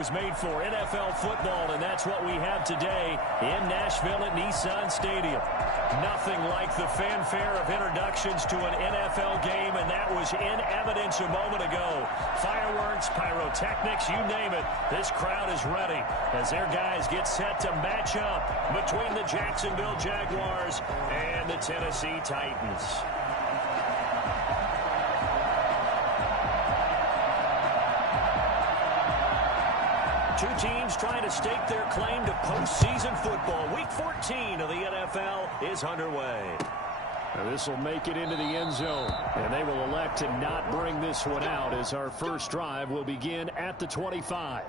Was made for NFL football, and that's what we have today in Nashville at Nissan Stadium. Nothing like the fanfare of introductions to an NFL game, and that was in evidence a moment ago. Fireworks, pyrotechnics, you name it. This crowd is ready as their guys get set to match up between the Jacksonville Jaguars and the Tennessee Titans. Two teams trying to stake their claim to postseason football. Week 14 of the NFL is underway. Now this will make it into the end zone, and they will elect to not bring this one out as our first drive will begin at the 25.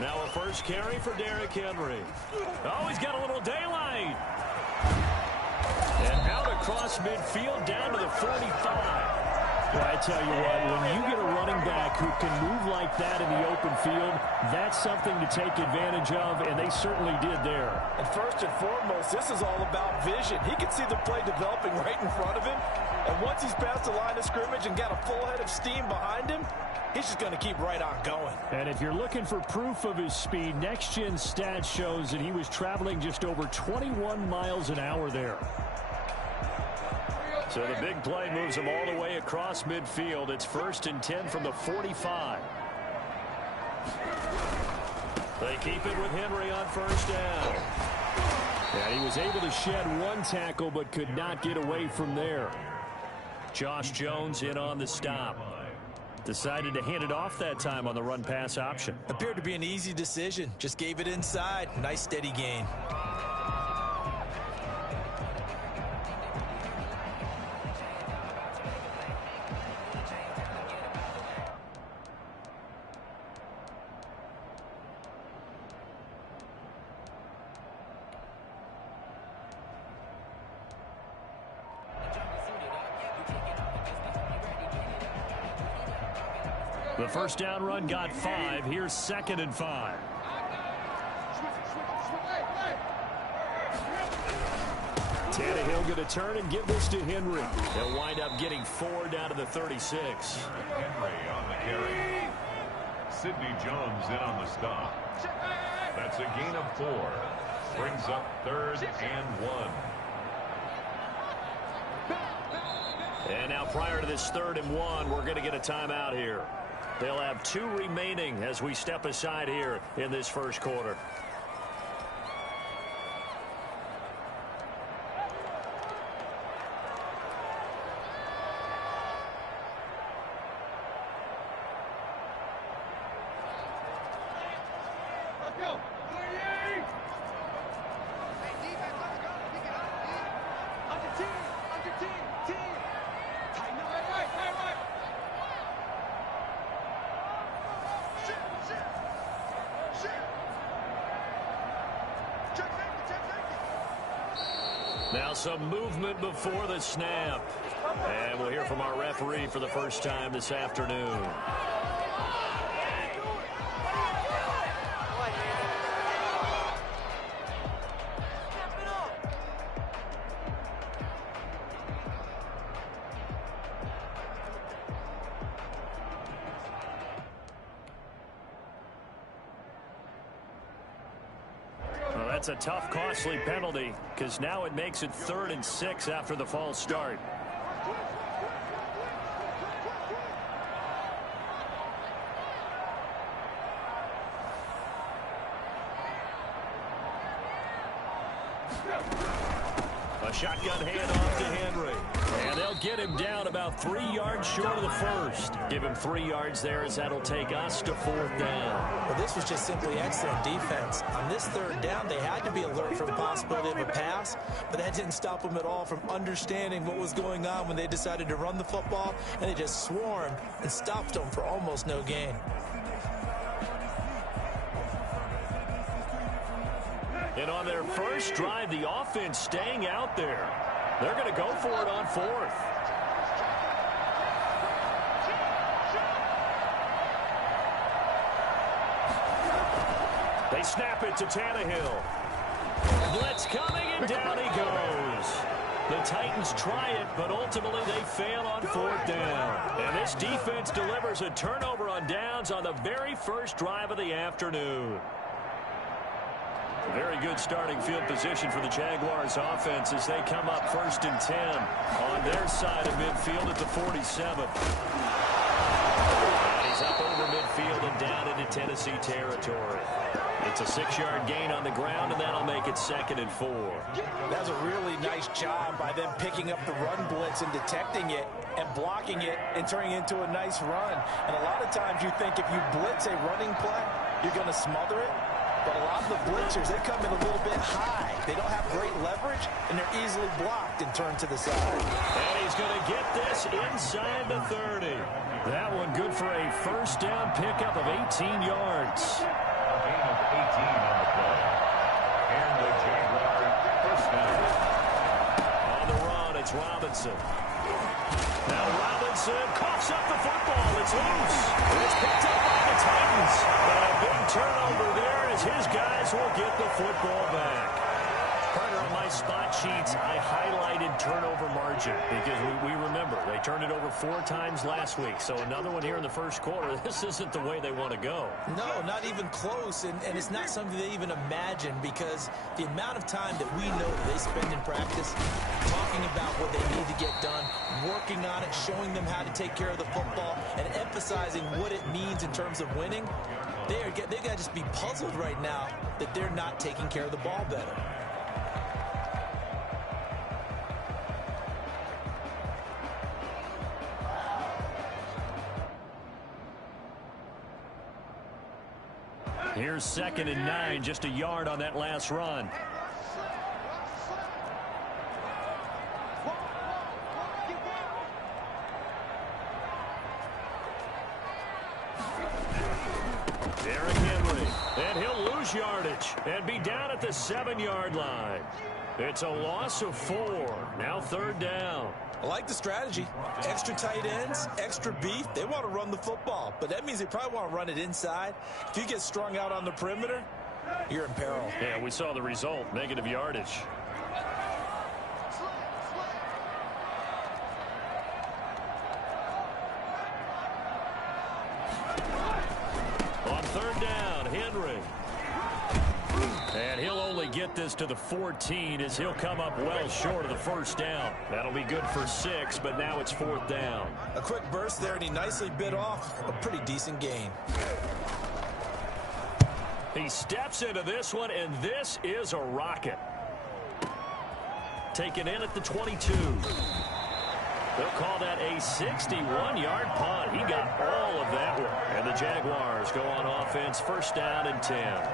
Now a first carry for Derrick Henry. Oh, he's got a little daylight. And out across midfield down to the 45. Well, I tell you what, when you get a running back who can move like that in the open field, that's something to take advantage of, and they certainly did there. And first and foremost, this is all about vision. He can see the play developing right in front of him, and once he's past the line of scrimmage and got a full head of steam behind him, he's just going to keep right on going. And if you're looking for proof of his speed, Next Gen Stats shows that he was traveling just over 21 miles an hour there. So the big play moves him all the way across midfield. It's 1st and 10 from the 45. They keep it with Henry on first down. And he was able to shed one tackle but could not get away from there. Josh Jones in on the stop. Decided to hand it off that time on the run-pass option. Appeared to be an easy decision. Just gave it inside. Nice steady gain. The first down run got 5. Here's 2nd and 5. Tannehill going to turn and give this to Henry. They'll wind up getting 4 down to the 36. Henry on the carry. Sidney Jones in on the stop. That's a gain of 4. Brings up 3rd and 1. And now prior to this 3rd and 1, we're going to get a timeout here. They'll have 2 remaining as we step aside here in this first quarter. Let's go. Now some movement before the snap. And we'll hear from our referee for the first time this afternoon. That's a tough, costly penalty because now it makes it 3rd and 6 after the false start. A shotgun handoff to Henry. And they'll get him down about 3 yards short of the first. Give him 3 yards there as that'll take us to 4th down. Well, this was just simply excellent defense. On this 3rd down, they had to be alert for the possibility of a pass, but that didn't stop them at all from understanding what was going on when they decided to run the football, and they just swarmed and stopped them for almost no gain. And on their first drive, the offense staying out there. They're going to go for it on 4th. They snap it to Tannehill. Blitz coming, and down he goes. The Titans try it, but ultimately they fail on 4th down. And this defense delivers a turnover on downs on the very first drive of the afternoon. Very good starting field position for the Jaguars offense as they come up 1st and 10 on their side of midfield at the 47. He's up over midfield and down into Tennessee territory. It's a 6-yard gain on the ground, and that'll make it 2nd and 4. That was a really nice job by them picking up the run blitz and detecting it and blocking it and turning it into a nice run. And a lot of times you think if you blitz a running play, you're going to smother it. But a lot of the blitzers, they come in a little bit high. They don't have great leverage, and they're easily blocked and turned to the side. And he's going to get this inside the 30. That one good for a 1st down pickup of 18 yards. A gain of 18 on the play. And the Jaguar 1st down. On the run, it's Robinson. Now Robinson coughs up the football. It's loose. It's picked up by the Titans. And a big turnover there as his guys will get the football back. Carter, on my spot sheets, I highlighted turnover margin because we remember they turned it over 4 times last week. So another one here in the first quarter. This isn't the way they want to go. No, not even close. And it's not something they even imagine because the amount of time that we know that they spend in practice talking about what they need to get done, working on it, showing them how to take care of the football, and emphasizing what it means in terms of winning, they've got to just be puzzled right now that they're not taking care of the ball better. Here's 2nd and 9, just a yard on that last run. Derrick Henry, and he'll lose yardage and be down at the 7-yard line. It's a loss of 4. Now 3rd down. I like the strategy. Extra tight ends, extra beef. They want to run the football, but that means they probably want to run it inside. If you get strung out on the perimeter, you're in peril. Yeah, we saw the result, negative yardage. On 3rd down, Henry. And he'll only get this to the 14 as he'll come up well short of the 1st down. That'll be good for 6, but now it's 4th down. A quick burst there, and he nicely bit off a pretty decent gain. He steps into this one, and this is a rocket. Taken in at the 22. They'll call that a 61-yard punt. He got all of that one. And the Jaguars go on offense, 1st down and 10.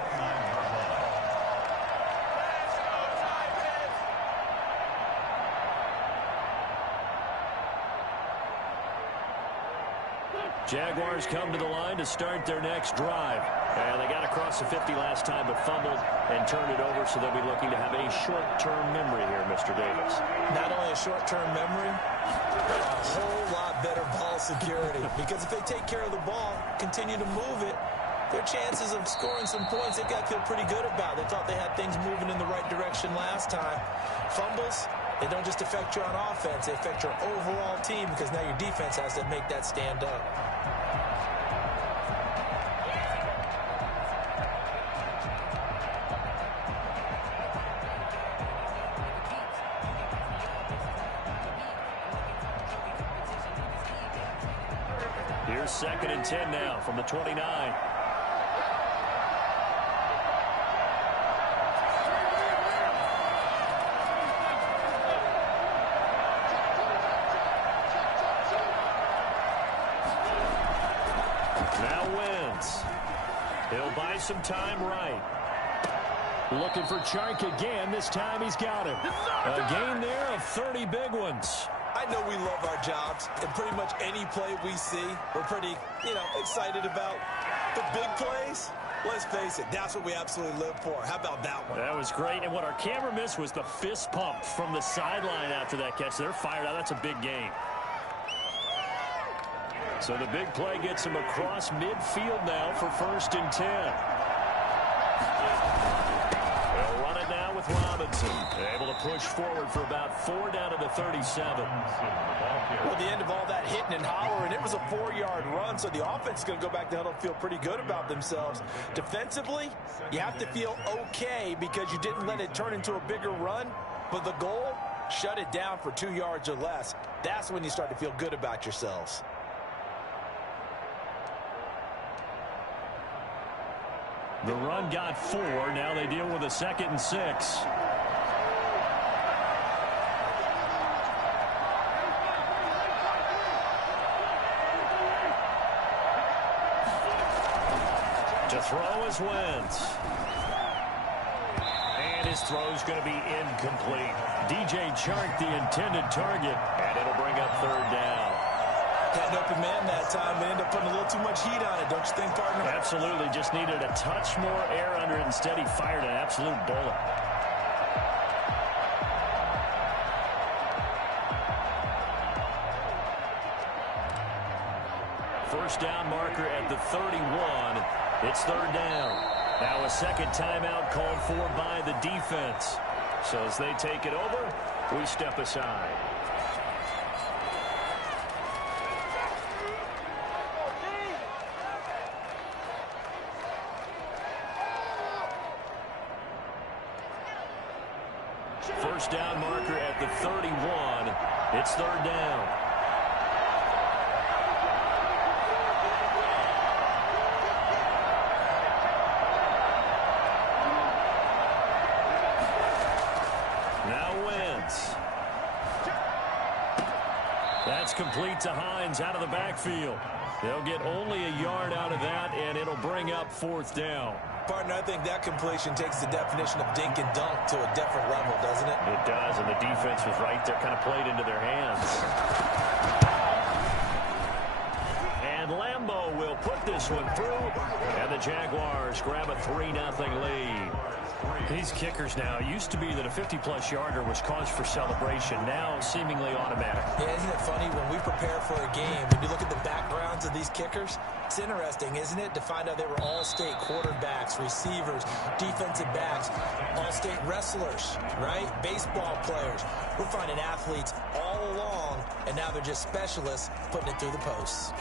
Jaguars come to the line to start their next drive. And they got across the 50 last time, but fumbled and turned it over, so they'll be looking to have a short-term memory here, Mr. Davis. Not only a short-term memory, a whole lot better ball security. Because if they take care of the ball, continue to move it, their chances of scoring some points, they've got to feel pretty good about. They thought they had things moving in the right direction last time. Fumbles, they don't just affect you on offense, they affect your overall team because now your defense has to make that stand up. Here's 2nd and 10 now from the 29. Now wins. He'll buy some time right. Looking for Chark again. This time he's got him. A gain there of 30 big ones. I know we love our jobs, and pretty much any play we see, we're pretty, excited about. The big plays, let's face it, that's what we absolutely live for. How about that one? That was great, and what our camera missed was the fist pump from the sideline after that catch. They're fired out. That's a big gain. So the big play gets him across midfield now for 1st and 10. They'll run it now with Robinson. Able to push forward for about 4 down to the 37. Well, the end of all that hitting and hollering, it was a 4-yard run, so the offense is going to go back down and feel pretty good about themselves. Defensively, you have to feel okay because you didn't let it turn into a bigger run, but the goal, shut it down for 2 yards or less. That's when you start to feel good about yourselves. The run got 4. Now they deal with a 2nd and 6. To throw is Wentz. And his throw's going to be incomplete. DJ Chark, the intended target, and it'll bring up 3rd down. Had an open man that time, but ended up putting a little too much heat on it, don't you think, partner? Absolutely. Just needed a touch more air under it. Instead, he fired an absolute bullet. First down marker at the 31. It's 3rd down. Now a 2nd timeout called for by the defense. So as they take it over, we step aside. First down marker at the 31. It's 3rd down. Now Wentz. That's complete to Hines out of the backfield. They'll get only a yard out of that, and it'll bring up 4th down. Partner, I think that completion takes the definition of dink and dunk to a different level, doesn't it? It does, and the defense was right there, kind of played into their hands. And Lambeau will put this one through, and the Jaguars grab a 3-0 lead. These kickers now, it used to be that a 50-plus yarder was cause for celebration, now seemingly automatic. Yeah, isn't it funny when we prepare for a game, when you look at the backgrounds of these kickers, it's interesting, isn't it, to find out they were all-state quarterbacks, receivers, defensive backs, all-state wrestlers, right? Baseball players. We're finding athletes all along, and now they're just specialists putting it through the posts.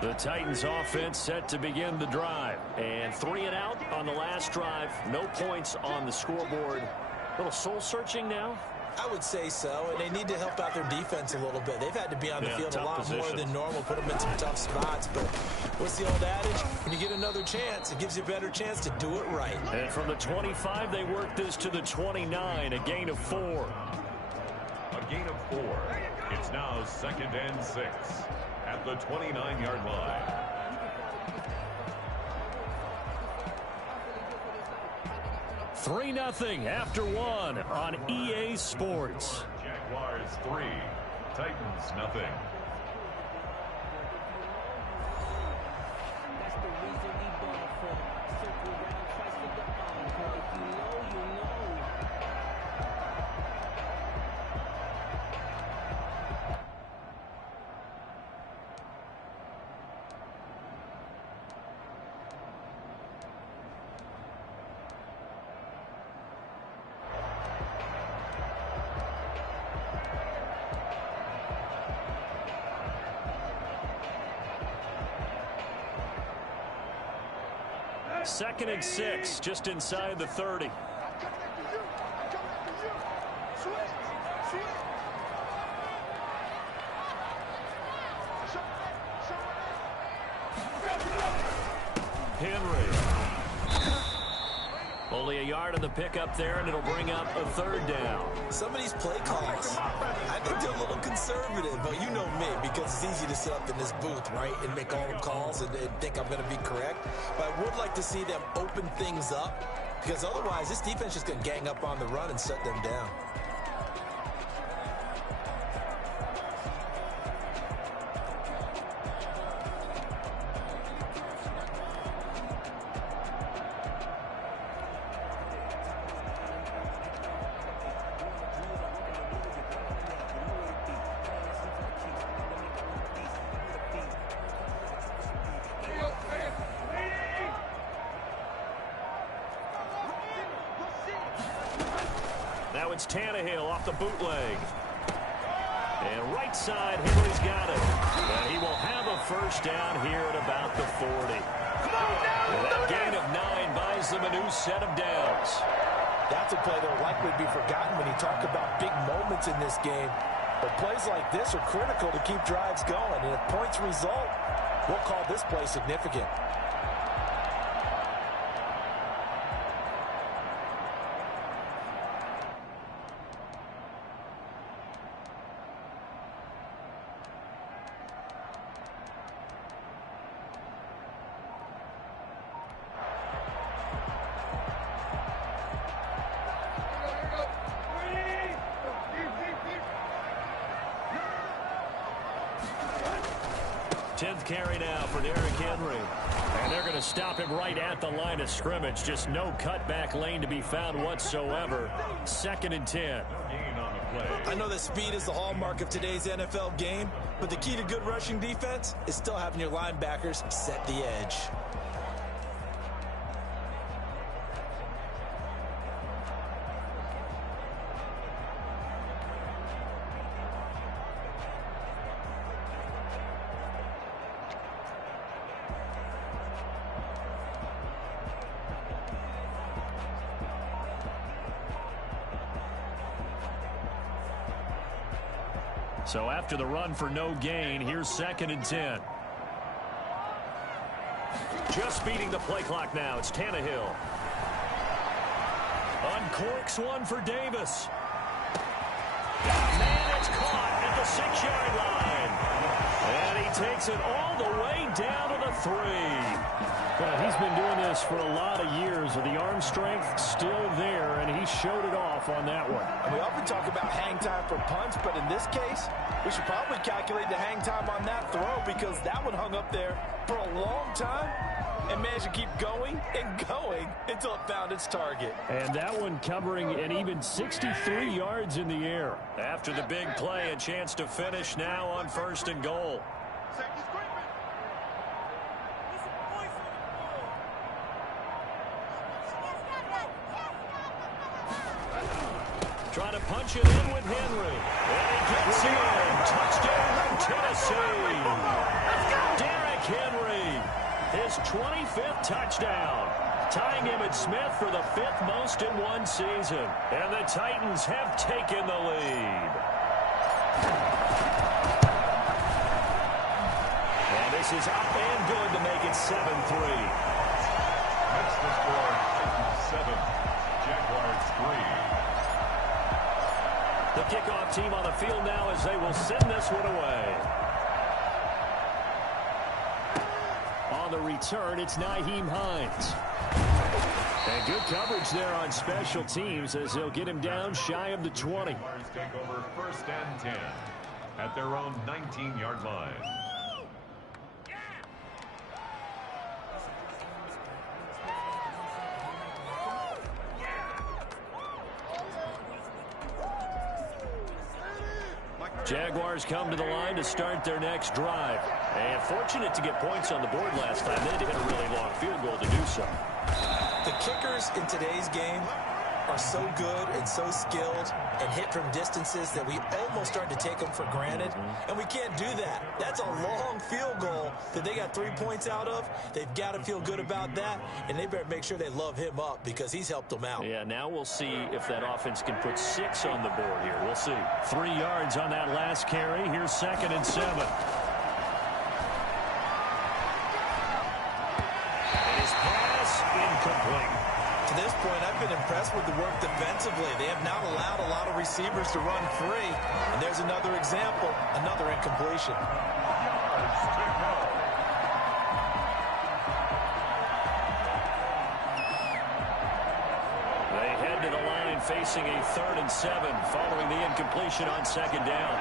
The Titans offense set to begin the drive. And 3 and out on the last drive. No points on the scoreboard. A little soul-searching now? I would say so, and they need to help out their defense a little bit. They've had to be on the field a lot more than normal, put them in some tough spots. But what's the old adage? When you get another chance, it gives you a better chance to do it right. And from the 25, they work this to the 29, a gain of 4. A gain of 4. It's now 2nd and 6 at the 29-yard line. Three 0 after 1 on EA Sports. Jaguars 3, Titans 0. Second and 6, just inside the 30. Henry. Only a yard on the pickup there, and it'll bring up a third down. Some of these play calls, I think they're a little conservative, but you know me, because it's easy to sit up in this booth, right, and make all the calls and think I'm going to be correct. But I would like to see them open things up, because otherwise this defense is going to gang up on the run and shut them down. Now it's Tannehill off the bootleg. And right side, Henry's got it. And he will have a first down here at about the 40. And that gain of 9 buys them a new set of downs. That's a play that will likely be forgotten when you talk about big moments in this game. But plays like this are critical to keep drives going. And if points result, we'll call this play significant. Carry now for Derrick Henry. And they're going to stop him right at the line of scrimmage. Just no cutback lane to be found whatsoever. 2nd and 10. I know that speed is the hallmark of today's NFL game, but the key to good rushing defense is still having your linebackers set the edge. So after the run for no gain, here's 2nd and 10. Just beating the play clock now. It's Tannehill. Uncorks one for Davis. Man, it's caught at the 6-yard line. And he takes it all the way down to the 3. Well, he's been doing this for a lot of years, with the arm strength still there, and he showed it off on that one. And we often talk about hang time for punts, but in this case, we should probably calculate the hang time on that throw, because that one hung up there for a long time and managed to keep going and going until it found its target. And that one covering an even 63 yards in the air. After the big play, a chance to finish now on 1st and goal. Trying to punch it in with Henry. And he gets in. Touchdown, Tennessee. Derrick Henry, his 25th touchdown. Tying him and Smith for the 5th most in one season. And the Titans have taken the lead. And this is up and good to make it 7-3. That's the score, Titans 7, Jaguars 3. The kickoff team on the field now as they will send this one away. On the return, it's Nyheim Hines. And good coverage there on special teams as they'll get him down shy of the 20. Take over 1st and 10 at their own 19-yard line. Jaguars come to the line to start their next drive. And fortunate to get points on the board last time. They had to hit a really long field goal to do so. The kickers in today's game are so good and so skilled and hit from distances that we almost start to take them for granted. And we can't do that. That's a long field goal that they got 3 points out of. They've got to feel good about that, and they better make sure they love him up because he's helped them out. Yeah, now we'll see if that offense can put 6 on the board here. We'll see. 3 yards on that last carry. Here's 2nd and 7. It is incomplete. To this point, I've been impressed with the work defensively. They have not allowed a lot of receivers to run free. And there's another example, another incompletion. They head to the line facing a 3rd and 7 following the incompletion on 2nd down.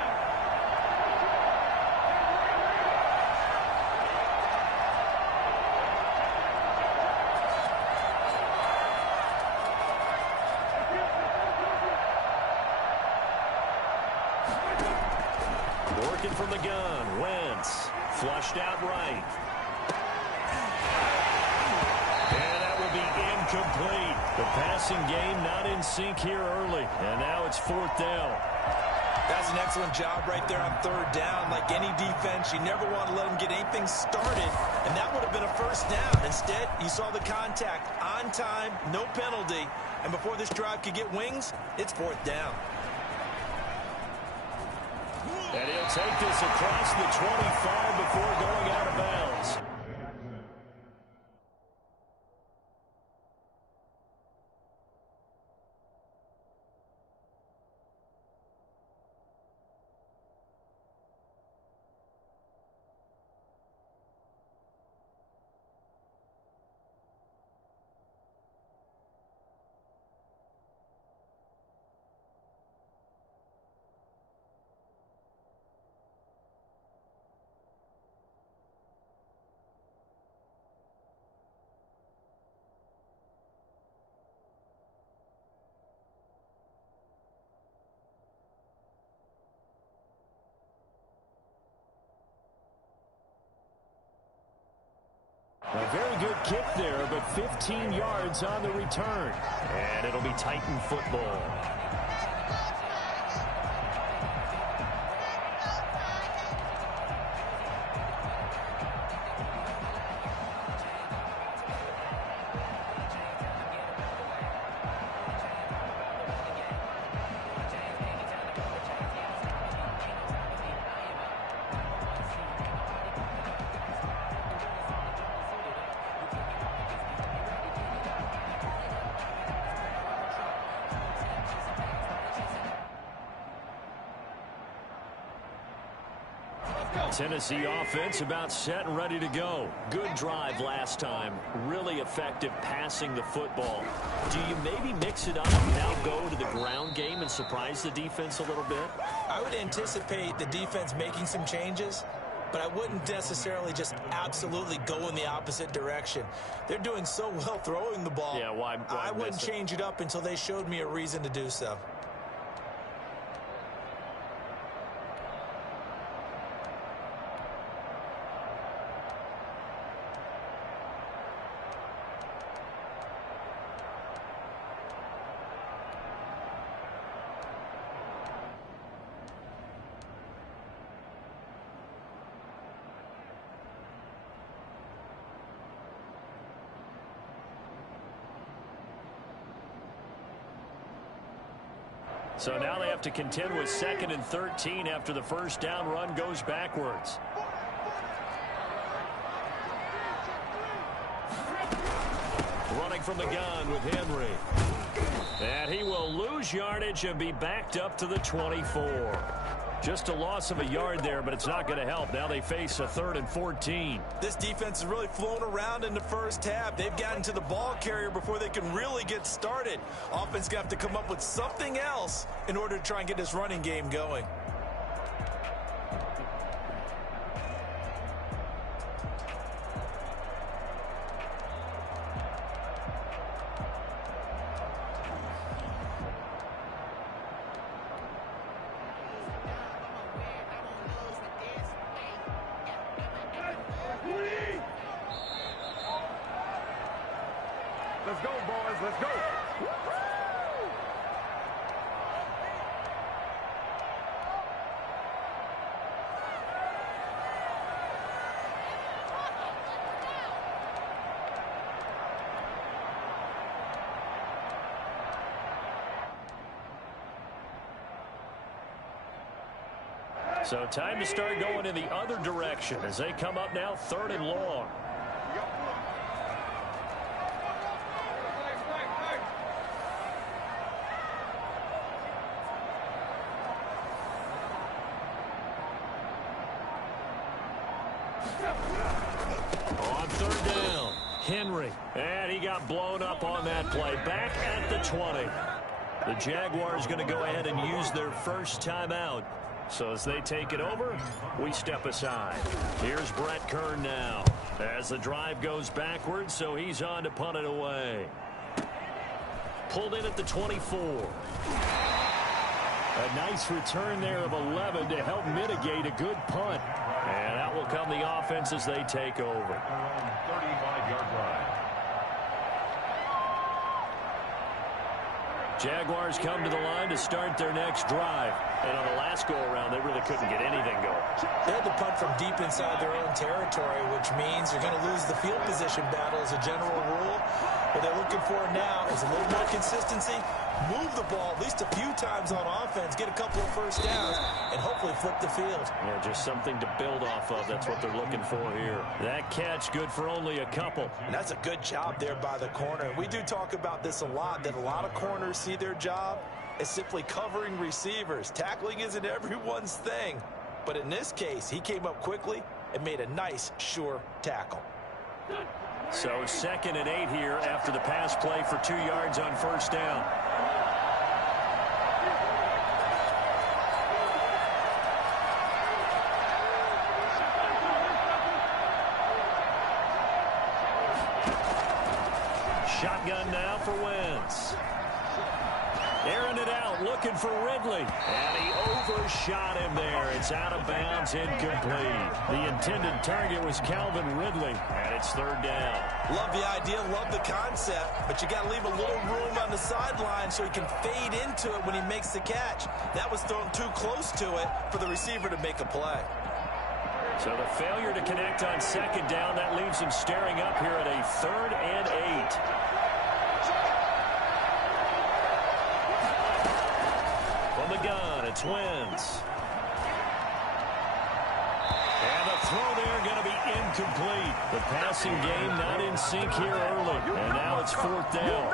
Working from the gun, Wentz, flushed out right. And that will be incomplete. The passing game not in sync here early, and now it's 4th down. That's an excellent job right there on 3rd down. Like any defense, you never want to let them get anything started, and that would have been a 1st down. Instead, you saw the contact on time, no penalty, and before this drive could get wings, it's 4th down. And he'll take this across the 25 before going out of bounds. A very good kick there, but 15 yards on the return. And it'll be Titan football. Tennessee offense about set and ready to go. Good drive last time. Really effective passing the football. Do you maybe mix it up, now go to the ground game and surprise the defense a little bit? I would anticipate the defense making some changes, but I wouldn't necessarily just absolutely go in the opposite direction. They're doing so well throwing the ball. Yeah, why I wouldn't change it up until they showed me a reason to do so. So now they have to contend with 2nd and 13 after the 1st down run goes backwards. Running from the gun with Henry. And he will lose yardage and be backed up to the 24. Just a loss of a yard there, but it's not going to help. Now they face a 3rd and 14. This defense has really flown around in the first half. They've gotten to the ball carrier before they can really get started. Offense going to have to come up with something else in order to try and get this running game going. Let's go, boys. Let's go. So time to start going in the other direction as they come up now 3rd and long. On third down, Henry. And he got blown up on that play. Back at the 20. The Jaguars going to go ahead and use their first timeout. So as they take it over, we step aside. Here's Brett Kern now. As the drive goes backwards, so he's on to punt it away. Pulled in at the 24. A nice return there of 11 to help mitigate a good punt. And out will come the offense as they take over. 35-yard line. Jaguars come to the line to start their next drive. And on the last go-around, they really couldn't get anything going. They had to punt from deep inside their own territory, which means you're going to lose the field position battle as a general rule. What they're looking for now is a little more consistency, move the ball at least a few times on offense, get a couple of first downs, and hopefully flip the field. Yeah, just something to build off of. That's what they're looking for here. That catch good for only a couple. And that's a good job there by the corner. We do talk about this a lot, that a lot of corners see their job as simply covering receivers. Tackling isn't everyone's thing. But in this case, he came up quickly and made a nice, sure tackle. So 2nd and 8 here after the pass play for 2 yards on first down. Shotgun now for Wentz. Airing it out, looking for Ridley. And he overshot him there. It's out of bounds, incomplete. The intended target was Calvin Ridley, and it's 3rd down. Love the idea, love the concept, but you got to leave a little room on the sideline so he can fade into it when he makes the catch. That was thrown too close to it for the receiver to make a play. So the failure to connect on 2nd down, that leaves him staring up here at a 3rd and 8. The gun, it's Wentz. And the throw there going to be incomplete. The passing game not in sync here early. And now it's 4th down.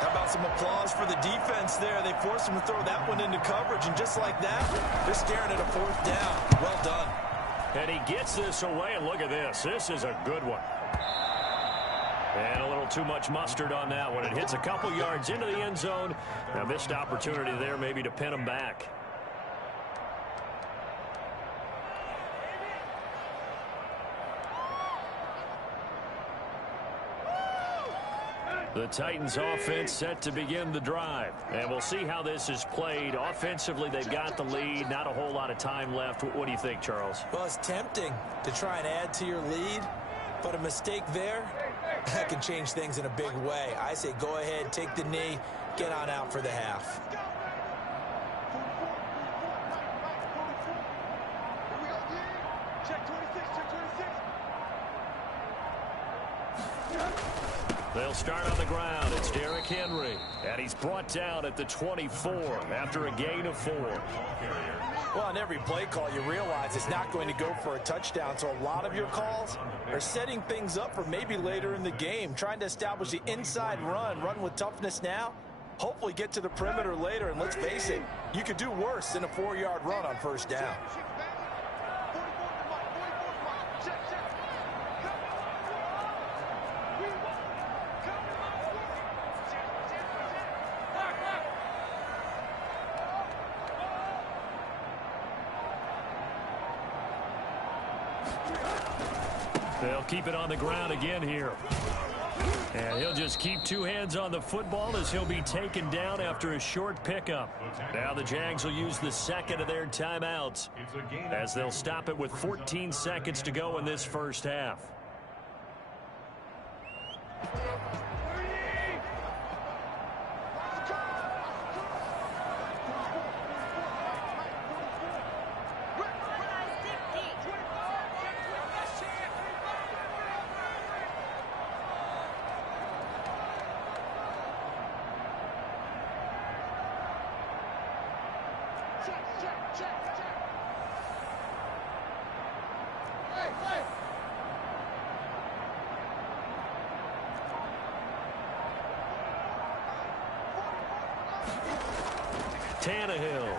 How about some applause for the defense there? They forced him to throw that one into coverage, and just like that, they're staring at a 4th down. Well done. And he gets this away, and look at this. This is a good one. And a little too much mustard on that one. It hits a couple yards into the end zone. A missed opportunity there maybe to pin him back. The Titans offense set to begin the drive. And we'll see how this is played. Offensively, they've got the lead. Not a whole lot of time left. What do you think, Charles? Well, it's tempting to try and add to your lead, but a mistake there, that can change things in a big way. I say go ahead, take the knee, get on out for the half. They'll start on the ground. It's Derrick Henry. And he's brought down at the 24 after a gain of 4. Well, on every play call, you realize it's not going to go for a touchdown. So a lot of your calls are setting things up for maybe later in the game, trying to establish the inside run with toughness now, hopefully get to the perimeter later. And let's face it, you could do worse than a 4-yard run on first down. They'll keep it on the ground again here. And he'll just keep 2 hands on the football as he'll be taken down after a short pickup. Now the Jags will use the 2nd of their timeouts as they'll stop it with 14 seconds to go in this first half. Tannehill.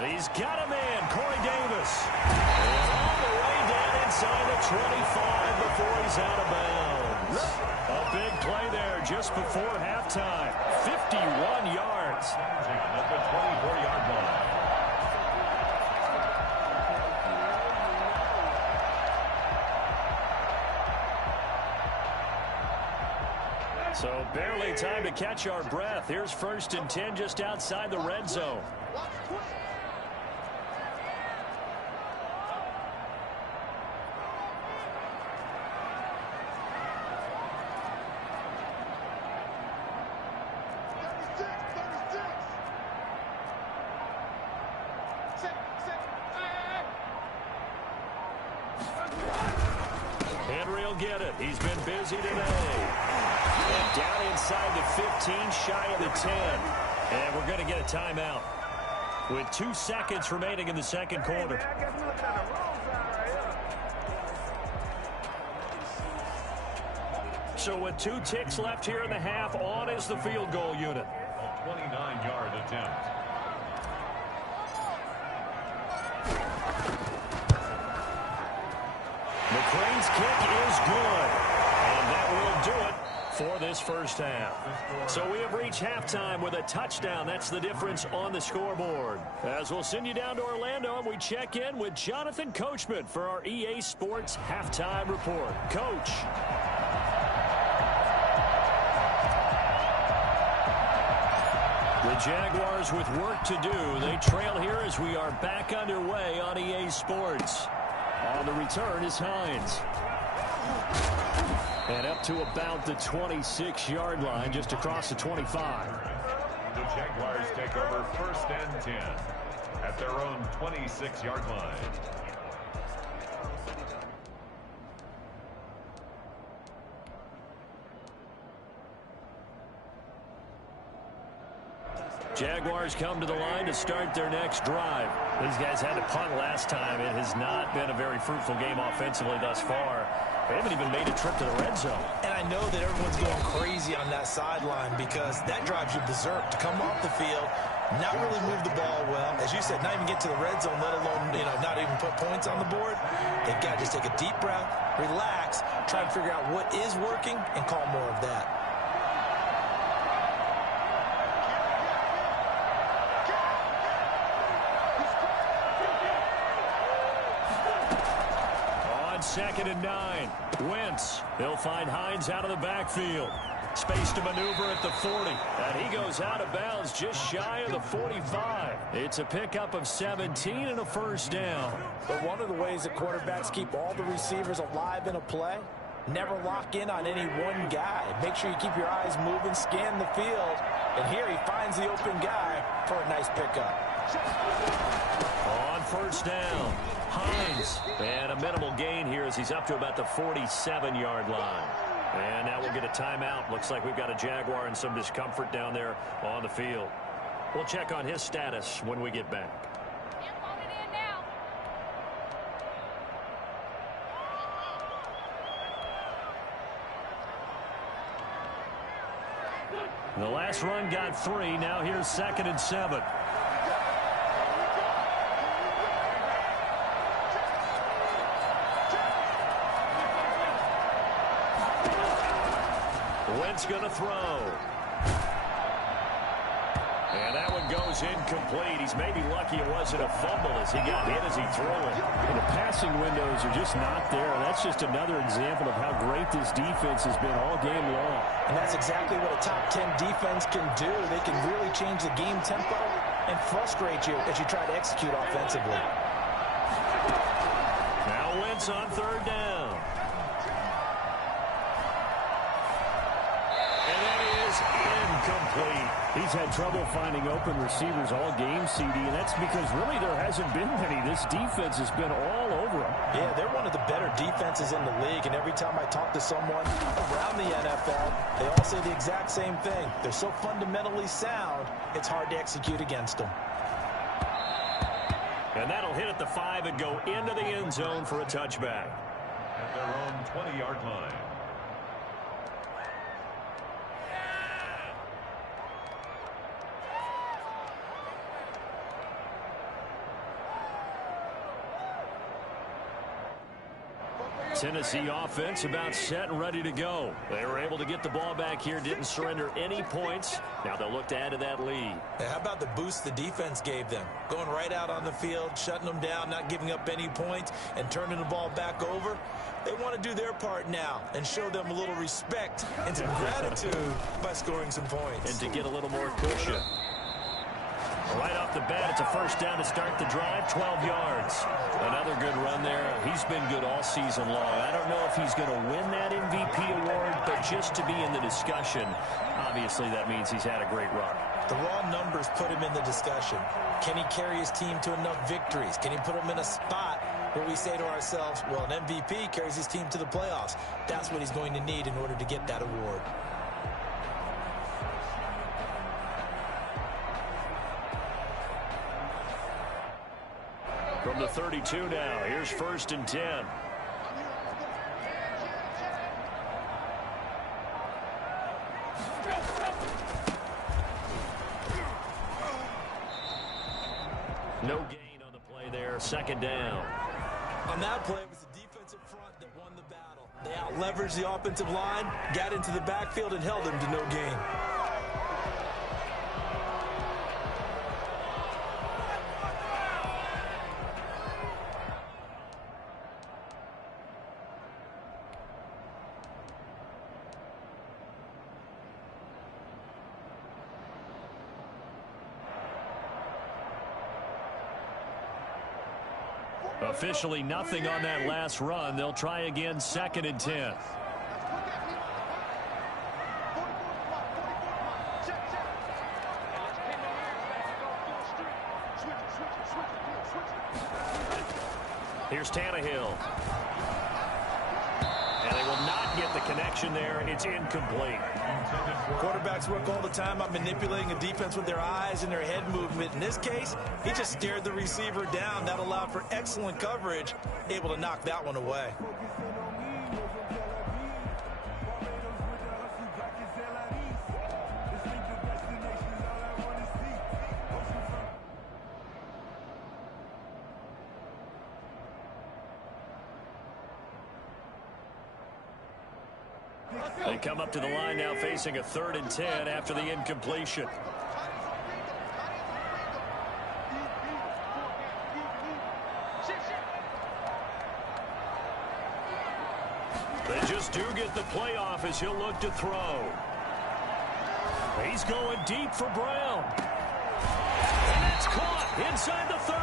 And he's got a man, Corey Davis. And all the way down inside the 25 before he's out of bounds. A big play there just before halftime. 51 yards. At the 24-yard line. So barely time to catch our breath. Here's 1st and 10 just outside the red zone. Henry will get it. He's been busy today. And down inside the 15, shy of the 10. And we're going to get a timeout with 2 seconds remaining in the second quarter. So with 2 ticks left here in the half, on is the field goal unit. A 29-yard attempt. McCrane's kick is good. And that will do it for this first half. So we have reached halftime with a touchdown. That's the difference on the scoreboard. As we'll send you down to Orlando, and we check in with Jonathan Coachman for our EA Sports Halftime Report. Coach. The Jaguars with work to do. They trail here as we are back underway on EA Sports. On the return is Hines. And up to about the 26-yard line, just across the 25. The Jaguars take over 1st and 10 at their own 26-yard line. Jaguars come to the line to start their next drive. These guys had to punt last time. It has not been a very fruitful game offensively thus far. They haven't even made a trip to the red zone. And I know that everyone's going crazy on that sideline because that drives you berserk to come off the field, not really move the ball well. As you said, not even get to the red zone, let alone, not even put points on the board. They've got to just take a deep breath, relax, try and figure out what is working, and call more of that. Second and 9. Wentz. They'll find Hines out of the backfield. Space to maneuver at the 40. And he goes out of bounds just shy of the 45. It's a pickup of 17 and a first down. But one of the ways that quarterbacks keep all the receivers alive in a play, never lock in on any one guy. Make sure you keep your eyes moving, scan the field. And here he finds the open guy for a nice pickup. On first down, Hines. And a minimal gain here as he's up to about the 47-yard line. And now we'll get a timeout. Looks like we've got a Jaguar in some discomfort down there on the field. We'll check on his status when we get back. The last run got 3. Now here's 2nd and 7. Wentz going to throw. And that one goes incomplete. He's maybe lucky it wasn't a fumble as he got hit as he threw it. And the passing windows are just not there. That's just another example of how great this defense has been all game long. And that's exactly what a top 10 defense can do. They can really change the game tempo and frustrate you as you try to execute offensively. Now Wentz on 3rd down. And that is incomplete. He's had trouble finding open receivers all game, CD, and that's because really there hasn't been many. This defense has been all over him. Yeah, they're one of the better defenses in the league, and every time I talk to someone around the NFL, they all say the exact same thing. They're so fundamentally sound, it's hard to execute against them. And that'll hit at the 5 and go into the end zone for a touchback. At their own 20-yard line. Tennessee offense about set and ready to go. They were able to get the ball back here, didn't surrender any points. Now they'll look to add to that lead. How about the boost the defense gave them? Going right out on the field, shutting them down, not giving up any points, and turning the ball back over. They want to do their part now and show them a little respect and some gratitude by scoring some points. And to get a little more cushion. Right off the bat, it's a first down to start the drive, 12 yards. Another good run there. He's been good all season long. I don't know if he's going to win that MVP award, but just to be in the discussion, obviously that means he's had a great run. The raw numbers put him in the discussion. Can he carry his team to enough victories? Can he put him in a spot where we say to ourselves, well, an MVP carries his team to the playoffs. That's what he's going to need in order to get that award. From the 32 now, here's 1st and 10. No gain on the play there, 2nd down. On that play, it was the defensive front that won the battle. They out-leveraged the offensive line, got into the backfield, and held them to no gain. Officially nothing on that last run. They'll try again, 2nd and 10. Here's Tannehill. And they will not get the connection there. It's incomplete. Quarterbacks work all the time on manipulating a defense with their eyes and their head movement. In this case, he just stared the receiver down. That allowed for excellent coverage, able to knock that one away. They come up to the line now facing a 3rd and 10 after the incompletion. They just do get the playoff as he'll look to throw. He's going deep for Brown. And it's caught inside the 30.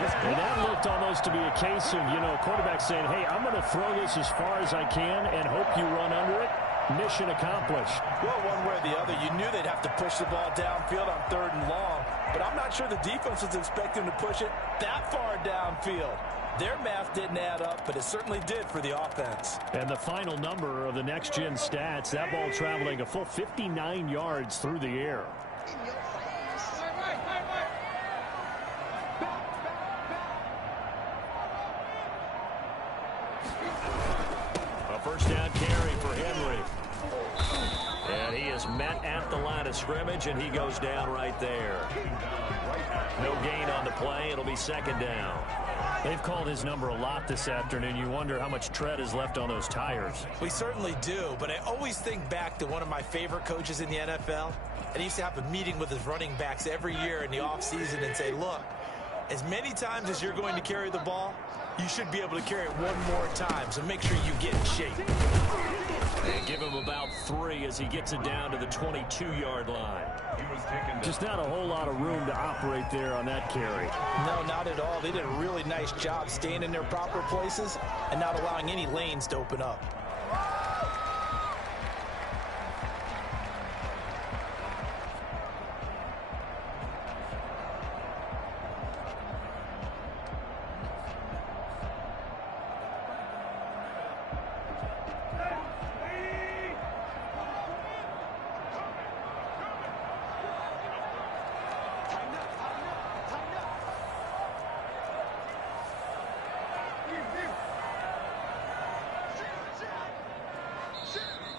And that looked almost to be a case of, quarterback saying, hey, I'm going to throw this as far as I can and hope you run under it. Mission accomplished. Well, one way or the other, you knew they'd have to push the ball downfield on 3rd and long, but I'm not sure the defense was expecting to push it that far downfield. Their math didn't add up, but it certainly did for the offense. And the final number of the next-gen stats, that ball traveling a full 59 yards through the air. First down carry for Henry. And he is met at the line of scrimmage, and he goes down right there. No gain on the play. It'll be 2nd down. They've called his number a lot this afternoon. You wonder how much tread is left on those tires. We certainly do, but I always think back to one of my favorite coaches in the NFL. And he used to have a meeting with his running backs every year in the offseason and say, look, as many times as you're going to carry the ball, you should be able to carry it one more time, so make sure you get in shape. And give him about 3 as he gets it down to the 22-yard line. Just not a whole lot of room to operate there on that carry. No, not at all. They did a really nice job staying in their proper places and not allowing any lanes to open up.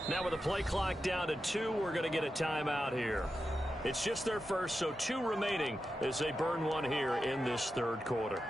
Now with the play clock down to 2, we're going to get a timeout here. It's just their first, so 2 remaining as they burn one here in this 3rd quarter.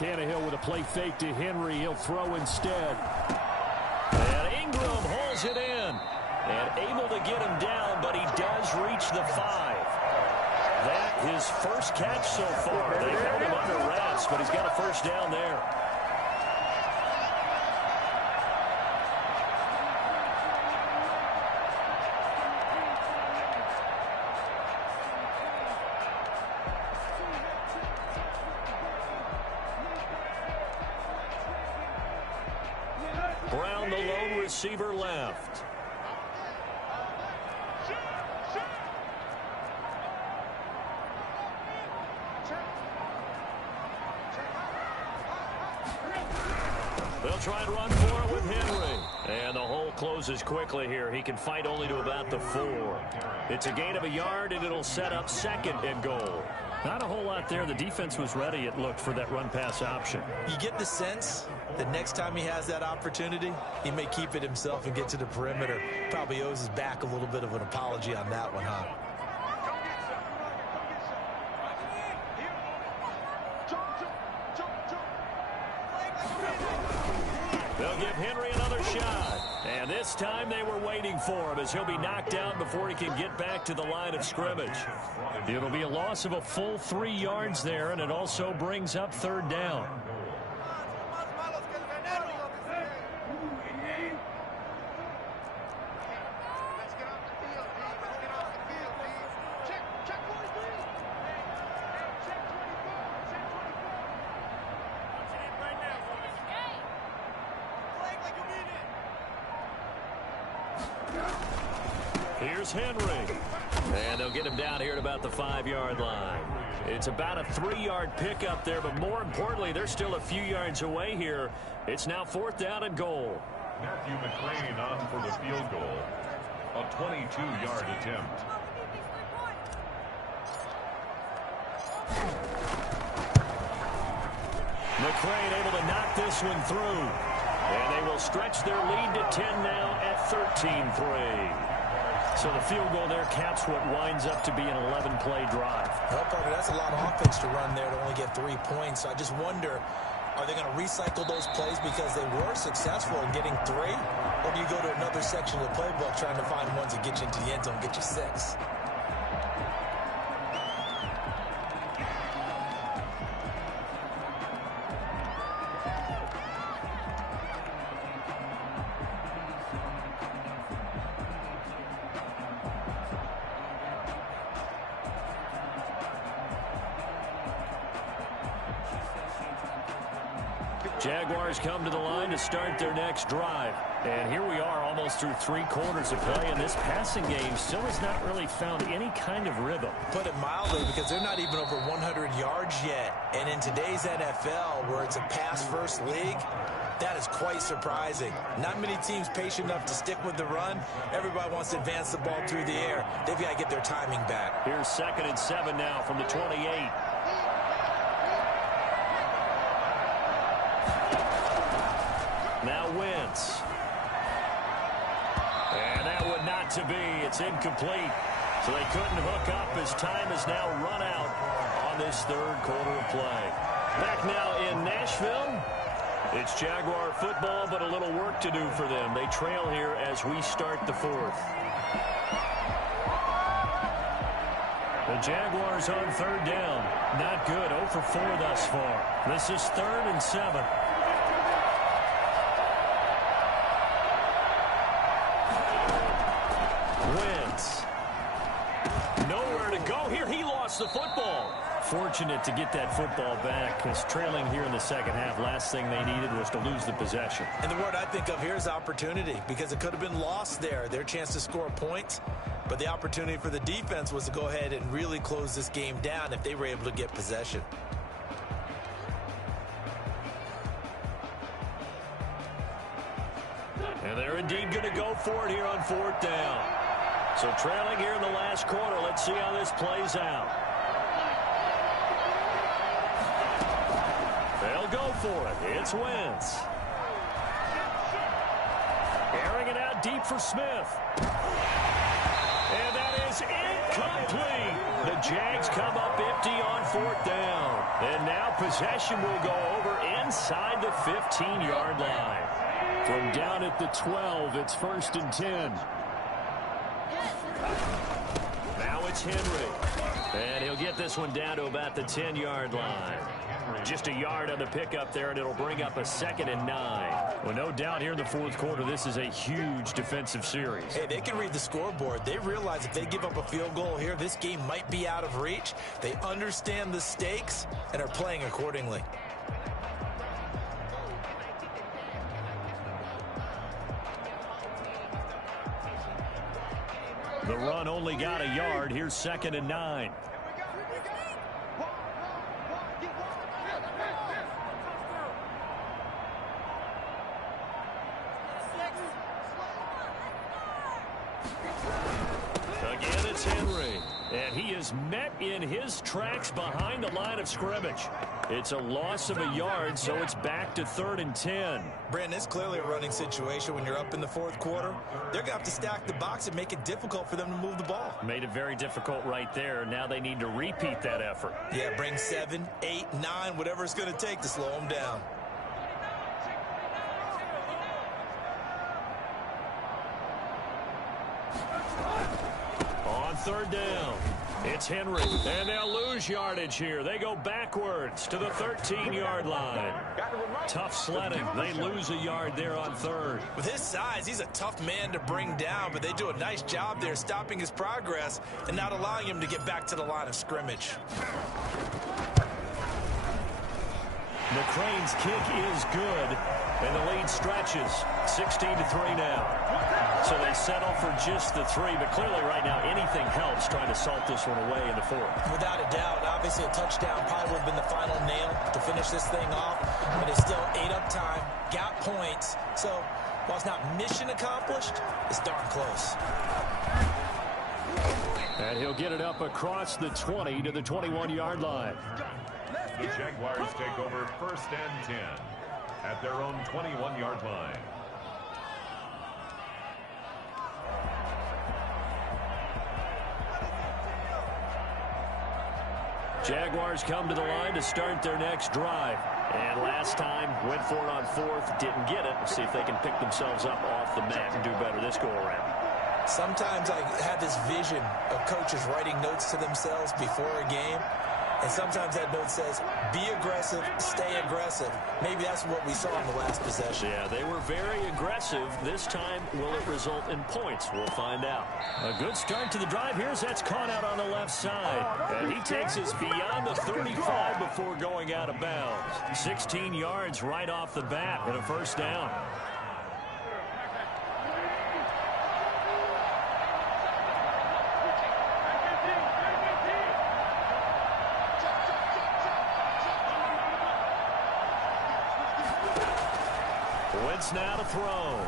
Tannehill with a play fake to Henry. He'll throw instead. And Ingram hauls it in. And able to get him down, but he does reach the 5. That his first catch so far. They held him under wraps, but he's got a first down there. Brown, the lone receiver, left. They'll try and run for it with Henry. And the hole closes quickly here. He can fight only to about the 4. It's a gain of a yard, and it'll set up 2nd and goal. Not a whole lot there. The defense was ready, it looked, for that run-pass option. You get the sense that next time he has that opportunity, he may keep it himself and get to the perimeter. Probably owes his back a little bit of an apology on that one, huh? They'll give Henry another shot. And this time they were waiting for him as he'll be knocked down before he can get back to the line of scrimmage. It'll be a loss of a full 3 yards there, and it also brings up 3rd down. Here's Henry. And they'll get him down here at about the 5-yard line. It's about a 3-yard pickup there, but more importantly, they're still a few yards away here. It's now 4th down and goal. Matthew McCrane on for the field goal. A 22-yard attempt. McCrane able to knock this one through. And they will stretch their lead to 10 now at 13-3. So the field goal there caps what winds up to be an 11-play drive. Well, Parker, that's a lot of offense to run there to only get 3 points. I just wonder, are they going to recycle those plays because they were successful in getting 3? Or do you go to another section of the playbook trying to find ones that get you into the end zone and get you 6? Jaguars come to the line to start their next drive. And here we are almost through 3 quarters of play, and this passing game still has not really found any kind of rhythm. Put it mildly, because they're not even over 100 yards yet. And in today's NFL, where it's a pass-first league, that is quite surprising. Not many teams patient enough to stick with the run. Everybody wants to advance the ball through the air. They've got to get their timing back. Here's 2nd and 7 now from the 28. Now Wentz. And that would not to be. It's incomplete. So they couldn't hook up as time has now run out on this 3rd quarter of play. Back now in Nashville. It's Jaguar football, but a little work to do for them. They trail here as we start the 4th. The Jaguars on 3rd down. Not good. 0 for 4 thus far. This is 3rd and 7. Wentz. Nowhere to go here. He lost the football. Fortunate to get that football back, because trailing here in the 2nd half, last thing they needed was to lose the possession. And the word I think of here is opportunity, because it could have been lost there. Their chance to score points, but the opportunity for the defense was to go ahead and really close this game down if they were able to get possession. And they're indeed going to go for it here on 4th down. So trailing here in the last quarter. Let's see how this plays out. They'll go for it. It's Wentz. Airing it out deep for Smith. And that is incomplete. The Jags come up empty on 4th down. And now possession will go over inside the 15-yard line. From down at the 12, it's 1st and 10. Now it's Henry. And he'll get this one down to about the 10-yard line. Just a yard on the pickup there, and it'll bring up a 2nd and 9. Well, no doubt here in the 4th quarter, this is a huge defensive series. Hey, they can read the scoreboard. They realize if they give up a field goal here, this game might be out of reach. They understand the stakes and are playing accordingly. The run only got a yard. Here's 2nd and 9. Again, it's Henry. And he is met in his tracks behind the line of scrimmage. It's a loss of a yard, so it's back to 3rd and 10. Brandon, it's clearly a running situation when you're up in the 4th quarter. They're going to have to stack the box and make it difficult for them to move the ball. Made it very difficult right there. Now they need to repeat that effort. Yeah, bring 7, 8, 9, whatever it's going to take to slow them down. On 3rd down, it's Henry, and they'll lose yardage here. They go backwards to the 13-yard line. Tough sledding. They lose a yard there on 3rd. With his size, he's a tough man to bring down, but they do a nice job there stopping his progress and not allowing him to get back to the line of scrimmage. McCrane's kick is good, and the lead stretches 16-3 now. So they settle for just the 3, but clearly right now anything helps trying to salt this one away in the 4th. Without a doubt, obviously a touchdown probably would have been the final nail to finish this thing off, but it's still ate up time, got points. So while it's not mission accomplished, it's darn close. And he'll get it up across the 20 to the 21-yard line. The Jaguars take over 1st and 10 at their own 21-yard line. Jaguars come to the line to start their next drive. And last time, went for it on 4th, didn't get it. See if they can pick themselves up off the mat and do better this go-around. Sometimes I have this vision of coaches writing notes to themselves before a game. And sometimes that note says, be aggressive, stay aggressive. Maybe that's what we saw in the last possession. Yeah, they were very aggressive. This time, will it result in points? We'll find out. A good start to the drive. Here's that's caught out on the left side. And he takes us beyond the 35 before going out of bounds. 16 yards right off the bat and a 1st down. Now to throw.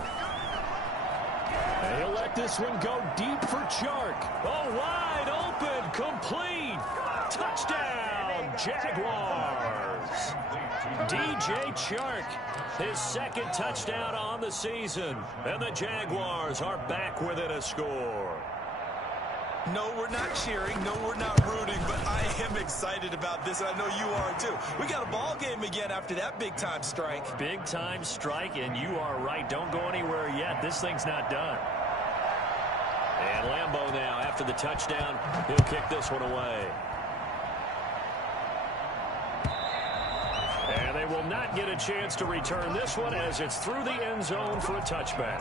And he'll let this one go deep for Chark. Oh, wide open, complete. Touchdown, Jaguars. DJ Chark, his 2nd touchdown on the season. And the Jaguars are back within a score. No, we're not cheering. No, we're not rooting, but I am excited about this, and I know you are too. We got a ball game again after that big-time strike. Big-time strike, and you are right. Don't go anywhere yet. This thing's not done. And Lambeau now, after the touchdown, he'll kick this one away. And they will not get a chance to return this one as it's through the end zone for a touchback.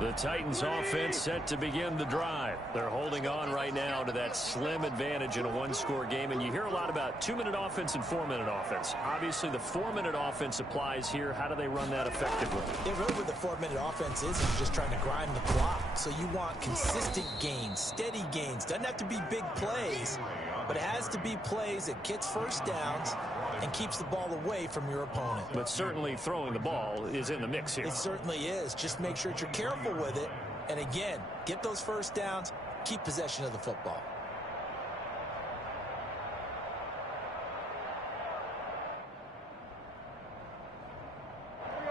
The Titans offense set to begin the drive. They're holding on right now to that slim advantage in a one-score game. And you hear a lot about 2-minute offense and 4-minute offense. Obviously, the 4-minute offense applies here. How do they run that effectively? Yeah, really what the 4-minute offense is just trying to grind the clock. So you want consistent gains, steady gains. Doesn't have to be big plays, but it has to be plays that gets first downs and keeps the ball away from your opponent. But certainly throwing the ball is in the mix here. It certainly is. Just make sure that you're careful with it. And again, get those first downs, keep possession of the football.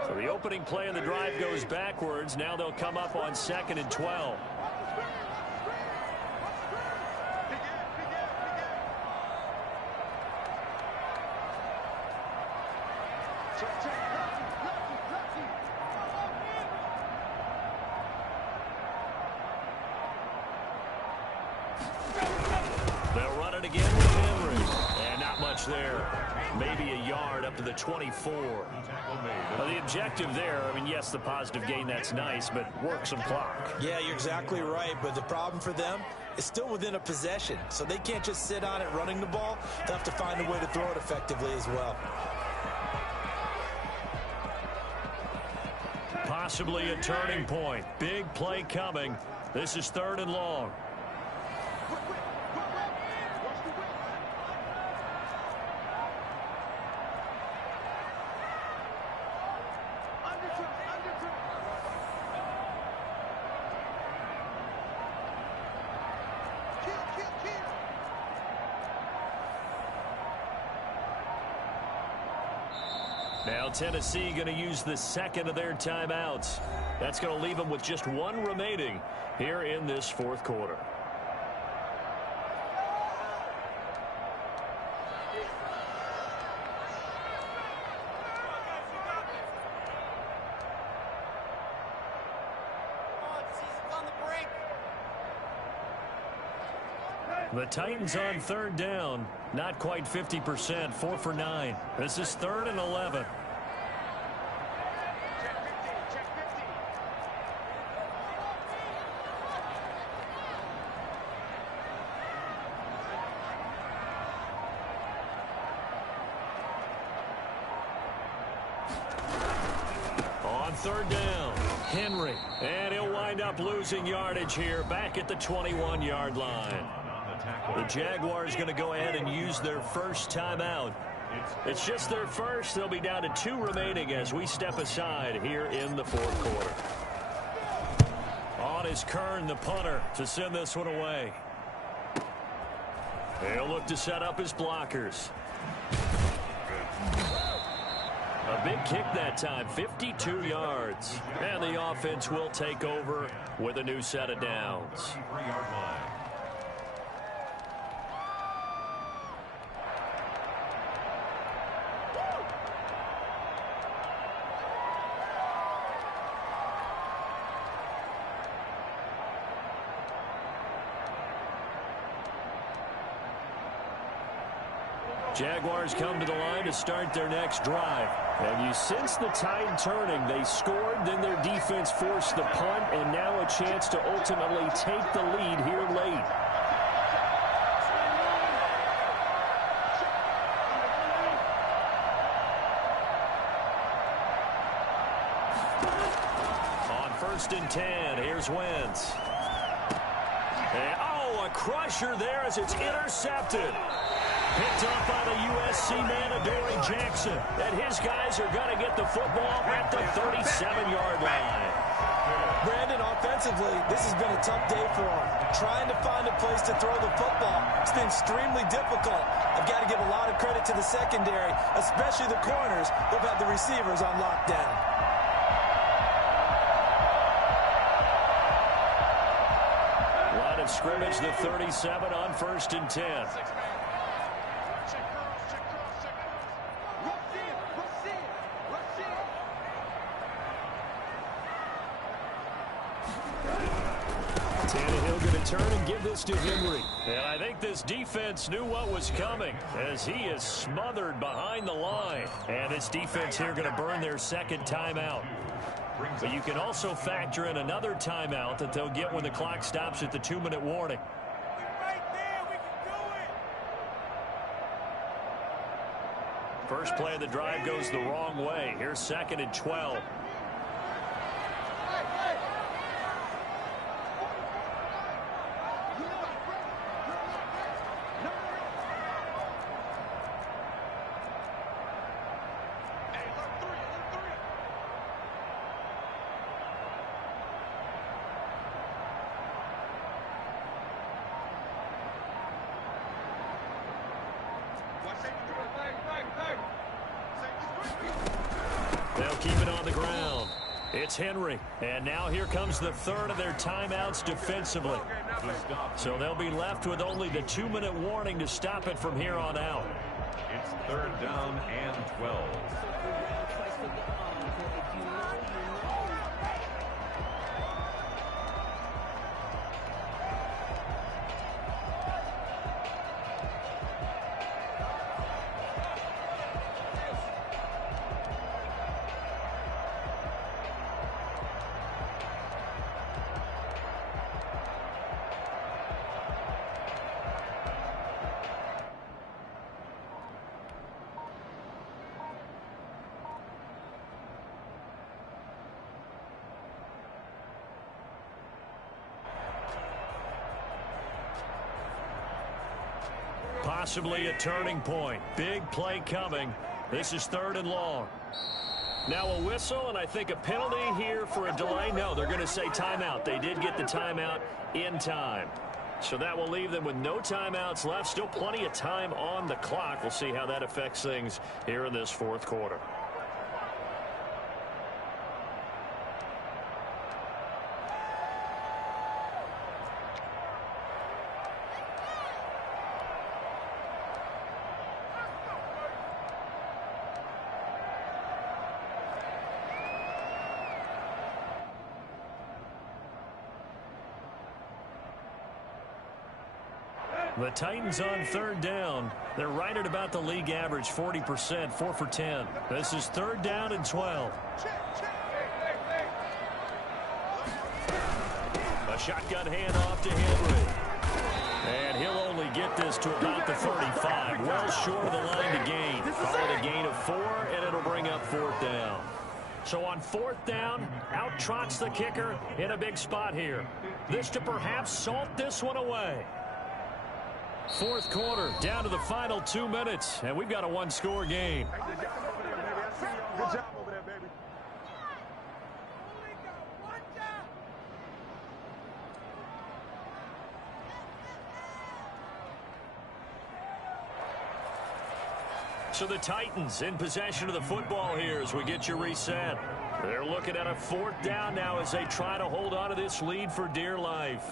So the opening play of the drive goes backwards. Now they'll come up on 2nd and 12. They'll run it again with Henry. And not much there. Maybe a yard up to the 24. Well, the objective there, I mean, yes, the positive gain, that's nice, but work some clock. Yeah, you're exactly right. But the problem for them is still within a possession. So they can't just sit on it running the ball. They'll have to find a way to throw it effectively as well. Possibly a turning point. Big play coming. This is 3rd and long. Now Tennessee going to use the 2nd of their timeouts. That's going to leave them with just 1 remaining here in this 4th quarter. The Titans on 3rd down, not quite 50%, 4 for 9. This is 3rd and 11. On 3rd down, Henry, and he'll wind up losing yardage here back at the 21-yard line. The Jaguars going to go ahead and use their first timeout. It's just their first. They'll be down to 2 remaining as we step aside here in the 4th quarter. On is Kern, the punter, to send this one away. He'll look to set up his blockers. A big kick that time, 52 yards. And the offense will take over with a new set of downs. Jaguars come to the line to start their next drive. And you sense the tide turning. They scored, then their defense forced the punt, and now a chance to ultimately take the lead here late. On 1st and 10, here's Wentz. And, oh, a crusher there as it's intercepted. Picked up by the USC man, Adoree Jackson. And his guys are going to get the football at the 37-yard line. Brandon, offensively, this has been a tough day for him. Trying to find a place to throw the football. It's been extremely difficult. I've got to give a lot of credit to the secondary, especially the corners who've had the receivers on lockdown. Line of scrimmage, the 37 on 1st and 10. Tannehill going to turn and give this to Henry. And I think this defense knew what was coming as he is smothered behind the line. And this defense here going to burn their 2nd timeout. But you can also factor in another timeout that they'll get when the clock stops at the 2-minute warning. First play of the drive goes the wrong way. Here's 2nd and 12. They'll keep it on the ground. It's Henry. And now here comes the 3rd of their timeouts defensively. So they'll be left with only the 2-minute warning to stop it from here on out. It's 3rd down and 12. Possibly a turning point. Big play coming. This is 3rd and long. Now a whistle, and I think a penalty here for a delay. No, they're going to say timeout. They did get the timeout in time. So that will leave them with no timeouts left. Still plenty of time on the clock. We'll see how that affects things here in this 4th quarter. The Titans on 3rd down. They're right at about the league average, 40%, 4 for 10. This is 3rd down and 12. A shotgun handoff to Henry. And he'll only get this to about the 35. Well short of the line to gain. Call it a gain of 4, and it'll bring up 4th down. So on 4th down, out trots the kicker in a big spot here. This to perhaps salt this one away. 4th quarter, down to the final 2 minutes, and we've got a 1-score game. Good job over there, baby. So the Titans in possession of the football here as we get you reset. They're looking at a 4th down now as they try to hold on to this lead for dear life.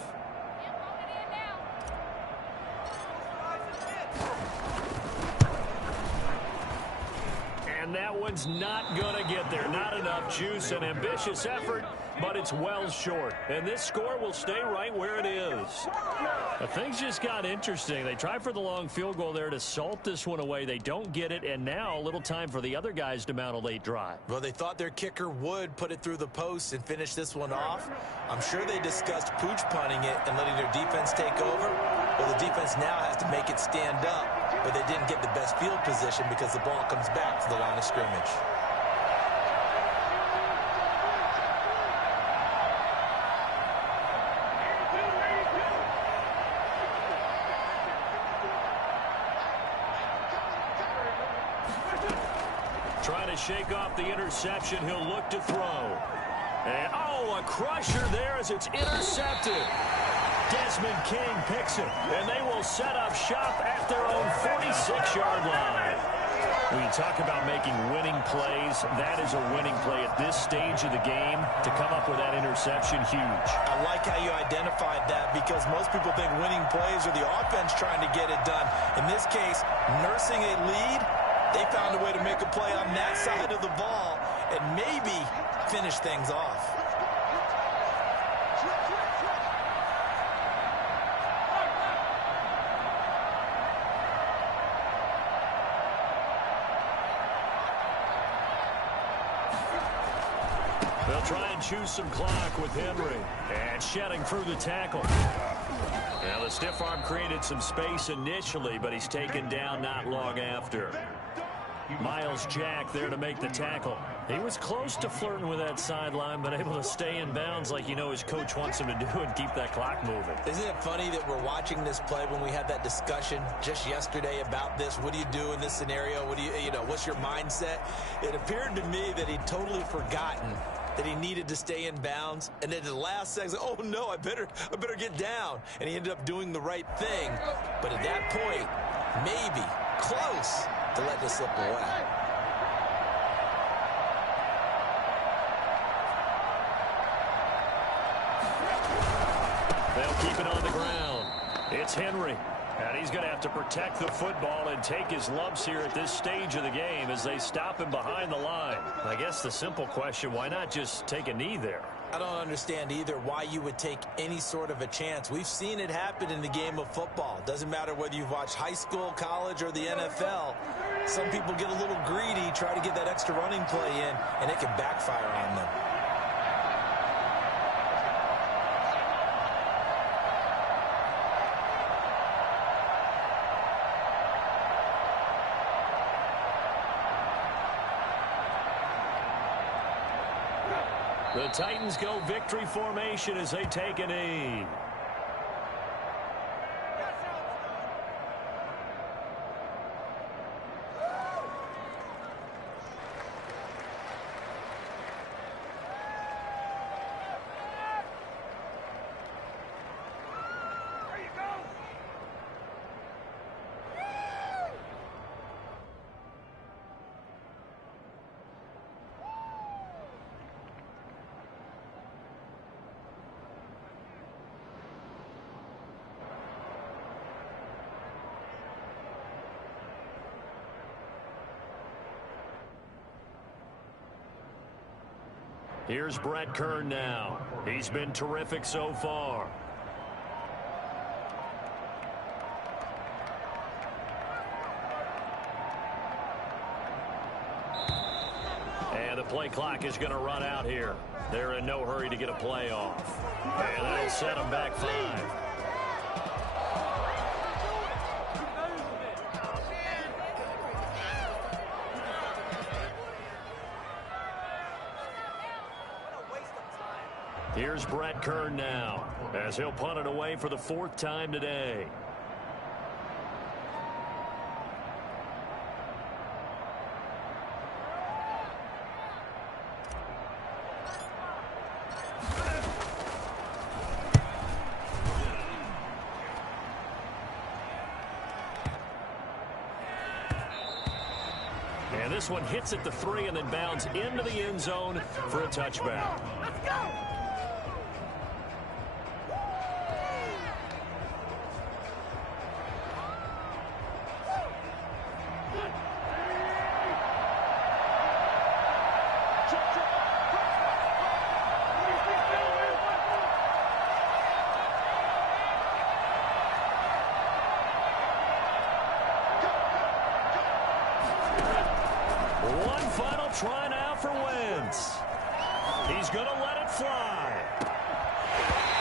And that one's not going to get there. Not enough juice. An ambitious effort, but it's well short. And this score will stay right where it is. Things just got interesting. They try for the long field goal there to salt this one away. They don't get it, and now a little time for the other guys to mount a late drive. Well, they thought their kicker would put it through the post and finish this one off. I'm sure they discussed pooch punting it and letting their defense take over. Well, the defense now has to make it stand up, but they didn't get the best field position because the ball comes back to the line of scrimmage. Trying to shake off the interception. He'll look to throw. And, oh, a crusher there as it's intercepted. Desmond King picks it, and they will set up shop at their own 46-yard line. When you talk about making winning plays, that is a winning play at this stage of the game. To come up with that interception, huge. I like how you identified that because most people think winning plays are the offense trying to get it done. In this case, nursing a lead, they found a way to make a play on that side of the ball and maybe finish things off. They'll try and choose some clock with Henry. And shedding through the tackle. Now, the stiff arm created some space initially, but he's taken down not long after. Miles Jack there to make the tackle. He was close to flirting with that sideline, but able to stay in bounds like you know his coach wants him to do and keep that clock moving. Isn't it funny that we're watching this play when we had that discussion just yesterday about this? What do you do in this scenario? What do you know, what's your mindset? It appeared to me that he'd totally forgotten that he needed to stay in bounds, and then the last second, oh no, I better get down. And he ended up doing the right thing. But at that point, maybe close to let this slip away. They'll keep it on the ground. It's Henry. And he's going to have to protect the football and take his lumps here at this stage of the game as they stop him behind the line. I guess the simple question, why not just take a knee there? I don't understand either why you would take any sort of a chance. We've seen it happen in the game of football. Doesn't matter whether you've watched high school, college, or the NFL. Some people get a little greedy, try to get that extra running play in, and it can backfire on them. The Titans go victory formation as they take a knee. Here's Brett Kern now. He's been terrific so far. And the play clock is going to run out here. They're in no hurry to get a play off. And that'll set them back 5. Here's Brett Kern now as he'll punt it away for the 4th time today. And this one hits at the 3 and then bounds into the end zone for a touchback. Let's go! One final try now for Wentz. He's going to let it fly.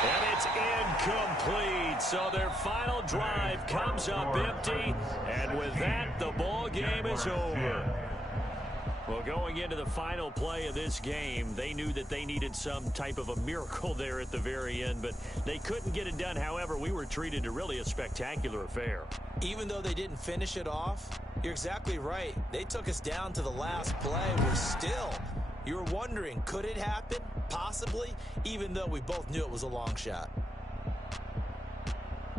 And it's incomplete. So their final drive comes up empty. And with that, the ball game is over. Well, going into the final play of this game, they knew that they needed some type of a miracle there at the very end, but they couldn't get it done. However, we were treated to really a spectacular affair. Even though they didn't finish it off, you're exactly right. They took us down to the last play. We're still, you were wondering, could it happen? Possibly, even though we both knew it was a long shot.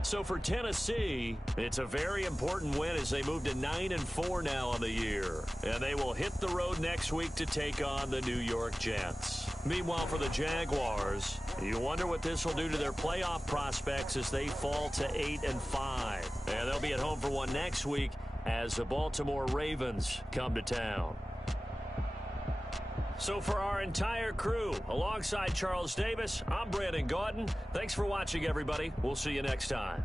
So for Tennessee, it's a very important win as they move to 9-4 now on the year. And they will hit the road next week to take on the New York Jets. Meanwhile, for the Jaguars, you wonder what this will do to their playoff prospects as they fall to 8-5. And they'll be at home for one next week as the Baltimore Ravens come to town. So for our entire crew, alongside Charles Davis, I'm Brandon Gaudin. Thanks for watching, everybody. We'll see you next time.